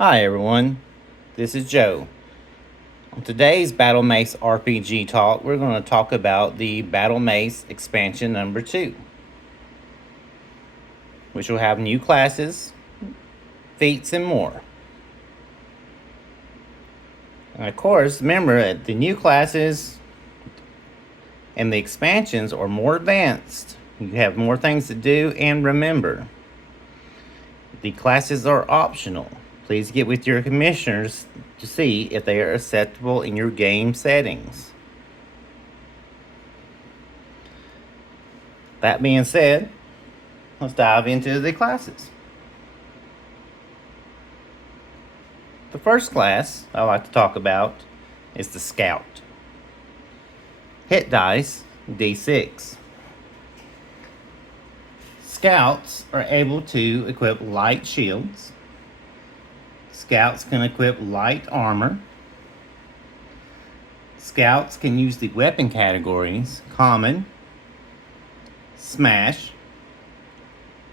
Hi everyone, this is Joe. On today's Battlemace RPG talk, we're going to talk about the Battlemace Expansion number 2, which will have new classes, feats, and more. And of course, remember the new classes and the expansions are more advanced. You have more things to do, and remember, the classes are optional. Please get with your commissioners to see if they are acceptable in your game settings. That being said, let's dive into the classes. The first class I like to talk about is the Scout. Hit dice, D6. Scouts are able to equip light shields. Scouts can equip light armor. Scouts can use the weapon categories common, smash,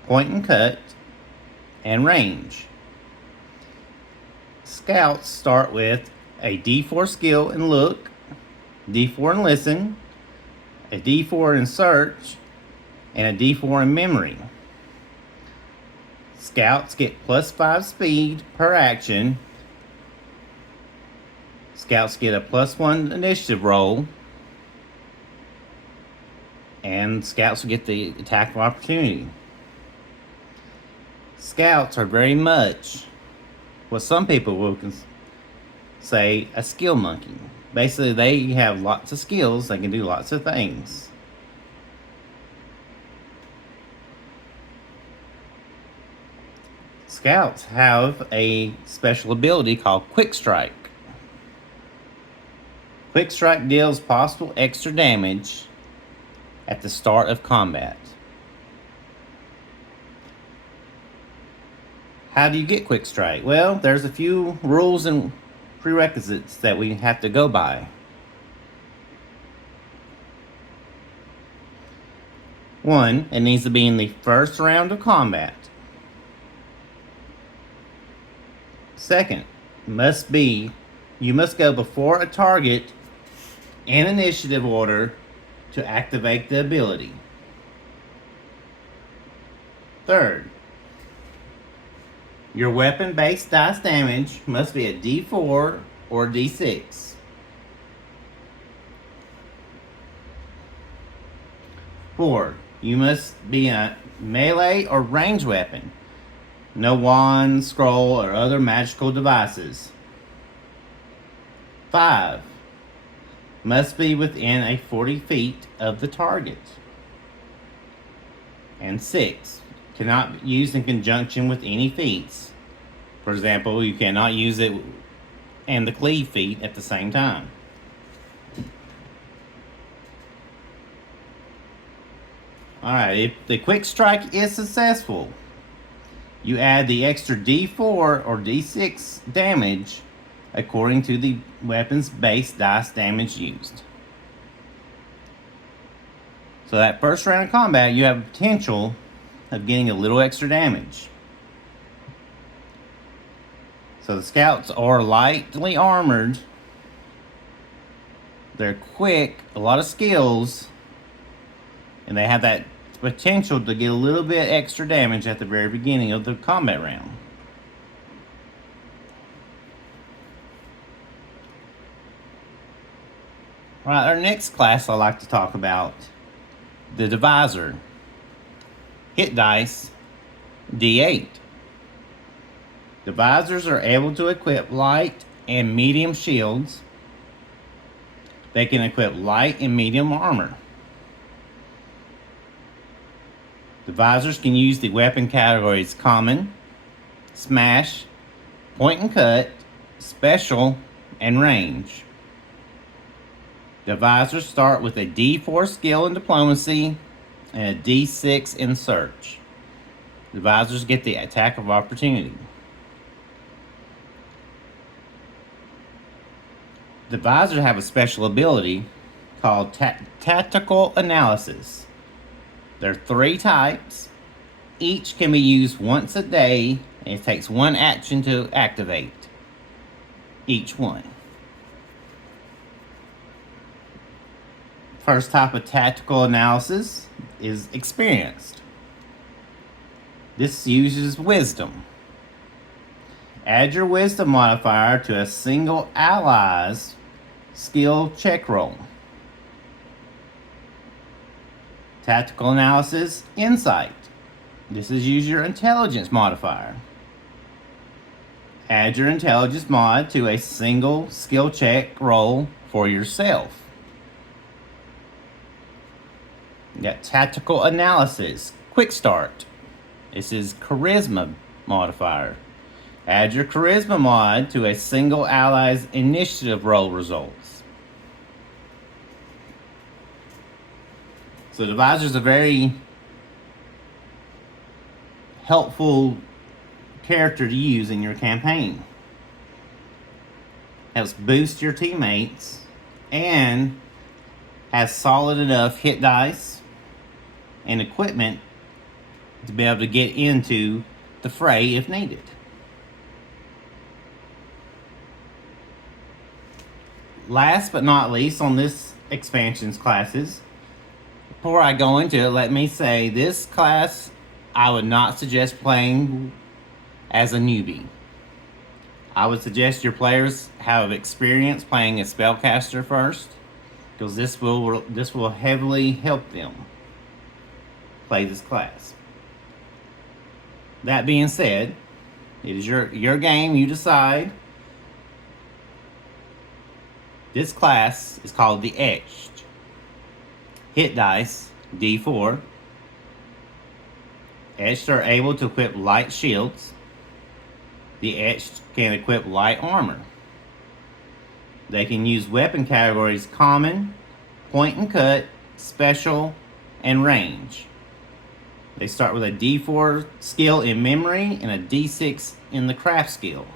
point and cut, and range. Scouts start with a D4 skill in look, D4 in listen, a D4 in search, and a D4 in memory. Scouts get +5 speed per action. Scouts get a +1 initiative roll. And Scouts will get the attack of opportunity. Scouts are very much what some people will say a skill monkey. Basically, they have lots of skills. They can do lots of things. Scouts have a special ability called Quick Strike. Quick Strike deals possible extra damage at the start of combat. How do you get Quick Strike? Well, there's a few rules and prerequisites that we have to go by. 1, it needs to be in the first round of combat. 2nd, you must go before a target in initiative order to activate the ability. 3rd, your weapon-based dice damage must be a D4 or D6. 4, you must be a melee or range weapon. No wand, scroll, or other magical devices. 5, must be within a 40 feet of the target. And 6, cannot be used in conjunction with any feats. For example, you cannot use it and the cleave feat at the same time. Alright, if the quick strike is successful, you add the extra D4 or D6 damage according to the weapon's base dice damage used. So that first round of combat, you have potential of getting a little extra damage. So the Scouts are lightly armored. They're quick, a lot of skills, and they have that potential to get a little bit extra damage at the very beginning of the combat round. Alright, our next class I like to talk about, the Divisor. Hit dice, D8. Divisors are able to equip light and medium shields. They can equip light and medium armor. Divisors can use the weapon categories common, smash, point and cut, special, and range. Divisors start with a D4 skill in diplomacy and a D6 in search. Divisors get the attack of opportunity. Divisors have a special ability called tactical analysis. There are 3 types. Each can be used once a day It takes one action to activate each one. First type of tactical analysis is experienced. This uses wisdom. Add your wisdom modifier to a single ally's skill check roll. Tactical analysis, insight. This is use your intelligence modifier. Add your intelligence mod to a single skill check roll for yourself. You got tactical analysis, quick start. This is charisma modifier. Add your charisma mod to a single ally's initiative roll results. So the advisor is a very helpful character to use in your campaign. Helps boost your teammates and has solid enough hit dice and equipment to be able to get into the fray if needed. Last but not least on this expansion's classes, before I go into it, let me say this class I would not suggest playing as a newbie. I would suggest your players have experience playing a spellcaster first, because this will heavily help them play this class. That being said, it is your game, you decide. This class is called the Etched. Hit dice, D4. Etched are able to equip light shields. The Etched can equip light armor. They can use weapon categories common, point and cut, special, and range. They start with a D4 skill in memory and a D6 in the craft skill.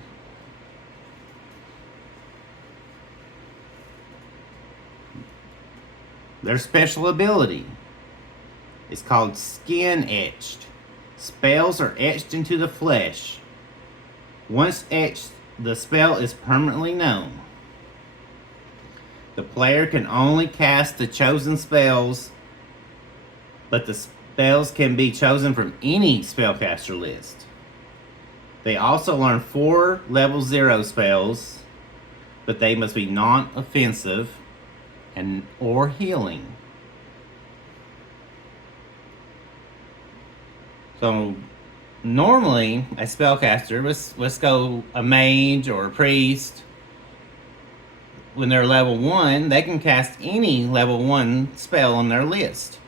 Their special ability is called Skin Etched. Spells are etched into the flesh. Once etched, the spell is permanently known. The player can only cast the chosen spells, but the spells can be chosen from any spellcaster list. They also learn 4 level 0 spells, but they must be non-offensive and or healing. So normally a spellcaster, let's go a mage or a priest, when they're level 1, they can cast any level 1 spell on their list.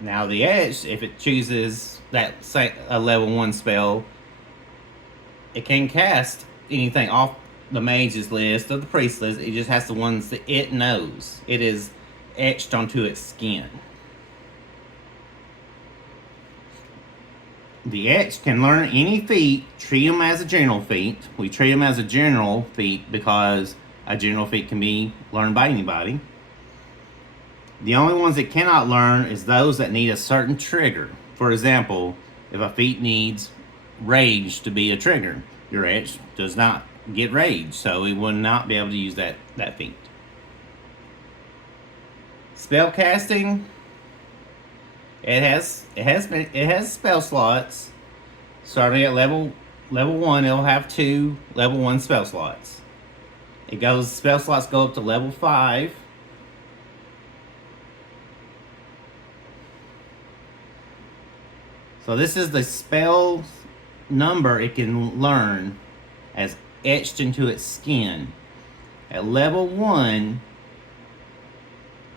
Now the Etched, if it chooses that a level 1 spell, it can cast anything off the mage's list or the priest list. It just has the ones that it knows. It is etched onto its skin. The Etched can learn any feat, treat them as a general feat. We treat them as a general feat because a general feat can be learned by anybody. The only ones it cannot learn is those that need a certain trigger. For example, if a feat needs rage to be a trigger, your Etched does not get rage, so it will not be able to use that feat. Spell casting, it has spell slots. Starting at level 1, it'll have 2 level 1 spell slots. Spell slots go up to level 5. So this is the spell number it can learn as etched into its skin. At level 1,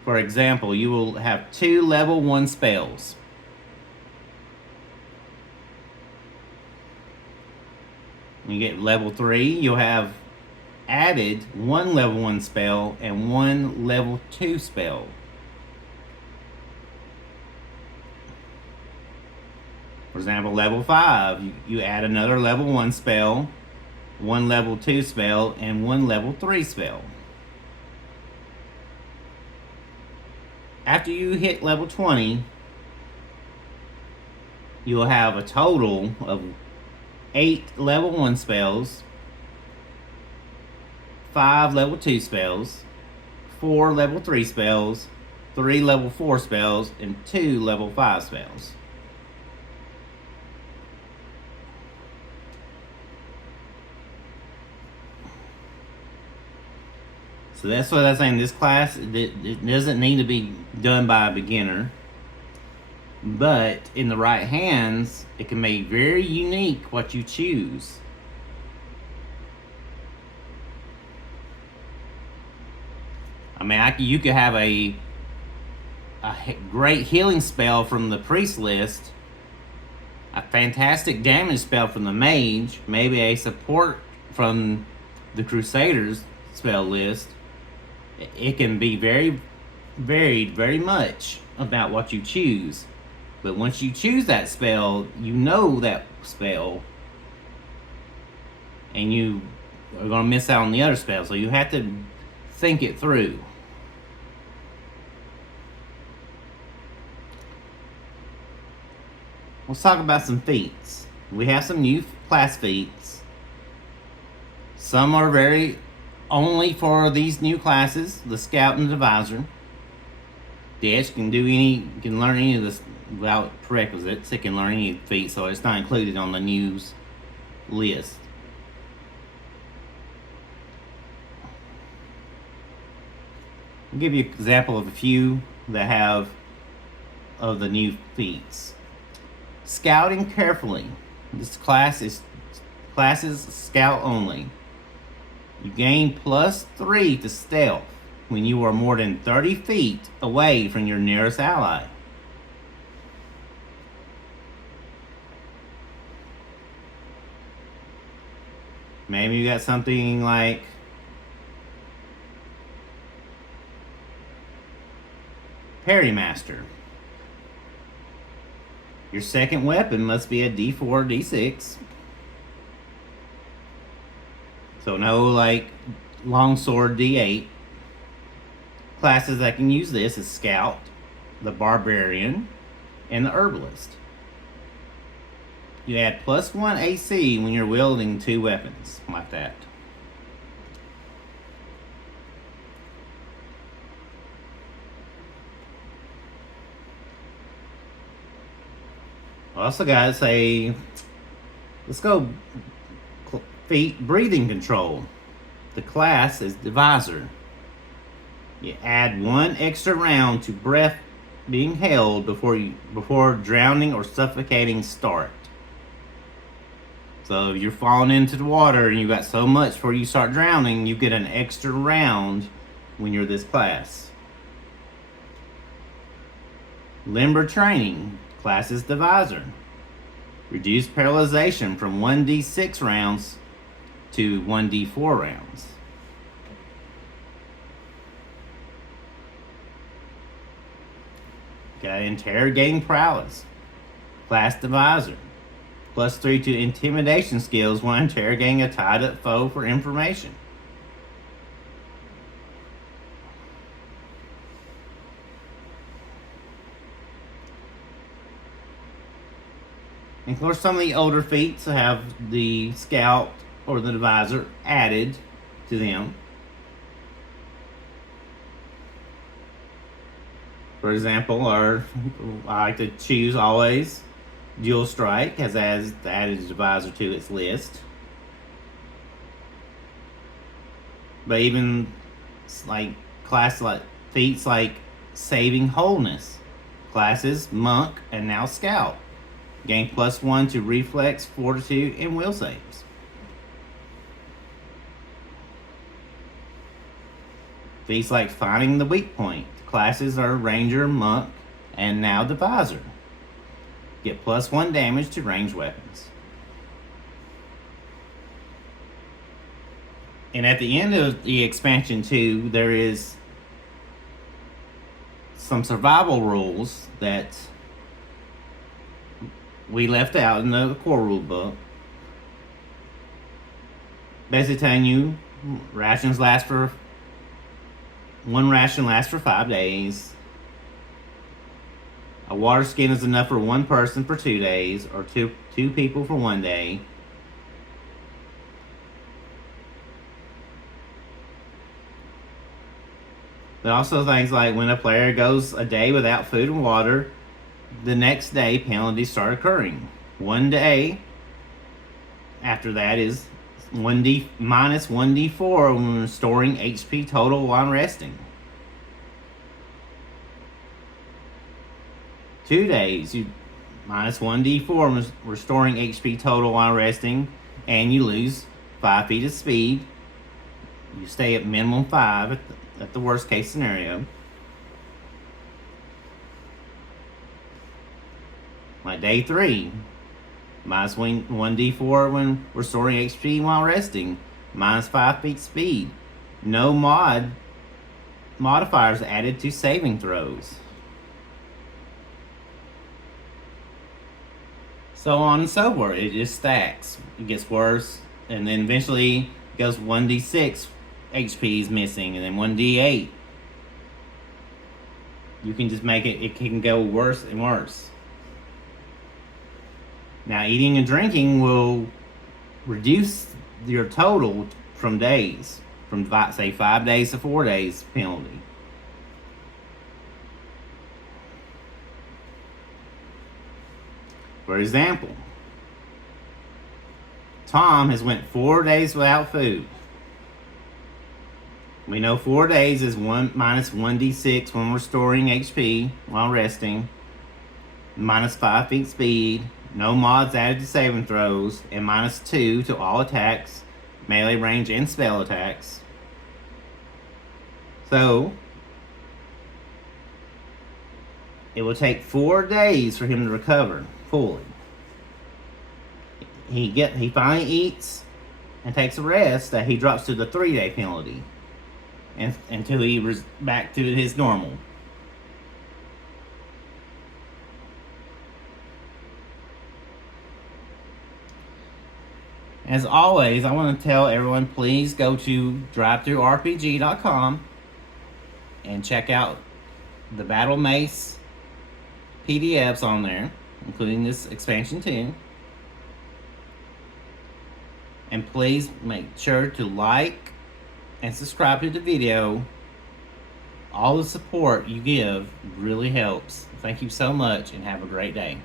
for example, you will have 2 level 1 spells. When you get level 3, you'll have added 1 level 1 spell and 1 level 2 spell. For example, level 5, you add another level 1 spell, 1 level 2 spell, and 1 level 3 spell. After you hit level 20, you'll have a total of 8 level 1 spells, 5 level 2 spells, 4 level 3 spells, 3 level 4 spells, and 2 level 5 spells. So that's what I'm saying. This class, it doesn't need to be done by a beginner. But in the right hands, it can make very unique what you choose. I mean, you could have a great healing spell from the priest list, a fantastic damage spell from the mage, maybe a support from the crusaders spell list. It can be very varied, very much about what you choose. But once you choose that spell, you know that spell, and you are going to miss out on the other spell. So you have to think it through. Let's talk about some feats. We have some new class feats. Some are very only for these new classes, the Scout and the Divisor. The Edge can learn any of this without prerequisites. It can learn any feats, so it's not included on the news list. I'll give you an example of a few that have of the new feats. Scouting carefully. This class is scout only. You gain +3 to stealth when you are more than 30 feet away from your nearest ally. Maybe you got something like Parry Master. Your second weapon must be a D4 or D6. So no like longsword D8. Classes that can use this is Scout, the Barbarian, and the Herbalist. You add +1 AC when you're wielding 2 weapons, like that. Also got let's go feat breathing control. The class is Divisor. You add 1 extra round to breath being held before drowning or suffocating start. So if you're falling into the water and you got so much before you start drowning, you get an extra round when you're this class. Limber training. Class is Divisor. Reduce paralyzation from 1d6 rounds to 1d4 rounds. Got interrogating prowess. Class Divisor. +3 to intimidation skills when interrogating a tied up foe for information. And of course, some of the older feats have the Scout or the Divisor added to them. For example, I like to choose always Dual Strike has added Divisor to its list. But even like feats like Saving Wholeness, classes Monk and now Scout. Gain +1 to reflex, fortitude, and will saves. Feats like Finding the Weak Point. Classes are Ranger, Monk, and now Divisor. Get +1 damage to ranged weapons. And at the end of the expansion 2, there is some survival rules that we left out in the core rule book. Basically telling you one ration lasts for 5 days. A water skin is enough for one person for 2 days, or two people for 1 day. But also things like when a player goes a day without food and water, the next day penalties start occurring. 1 day after that is 1d minus 1d4 when restoring HP total while resting. 2 days, you minus 1d4 restoring HP total while resting, and you lose 5 feet of speed. You stay at minimum 5 at the worst case scenario. Like day 3, minus 1d4 when restoring HP while resting, minus 5 feet speed. No modifiers added to saving throws. So on and so forth. It just stacks. It gets worse, and then eventually it goes 1d6 HP is missing, and then 1d8. You can just make it can go worse and worse. Now, eating and drinking will reduce your total from days, from say 5 days to 4 days penalty. For example, Tom has went 4 days without food. We know 4 days is minus 1d6 when restoring HP while resting, minus 5 feet speed, no mods added to saving throws, and minus 2 to all attacks, melee range and spell attacks. So it will take 4 days for him to recover fully. He finally eats and takes a rest, that he drops to the 3-day penalty, and until he was back to his normal. As always, I want to tell everyone, please go to drivethrurpg.com and check out the Battlemace PDFs on there, including this expansion too. And please make sure to like and subscribe to the video. All the support you give really helps. Thank you so much, and have a great day.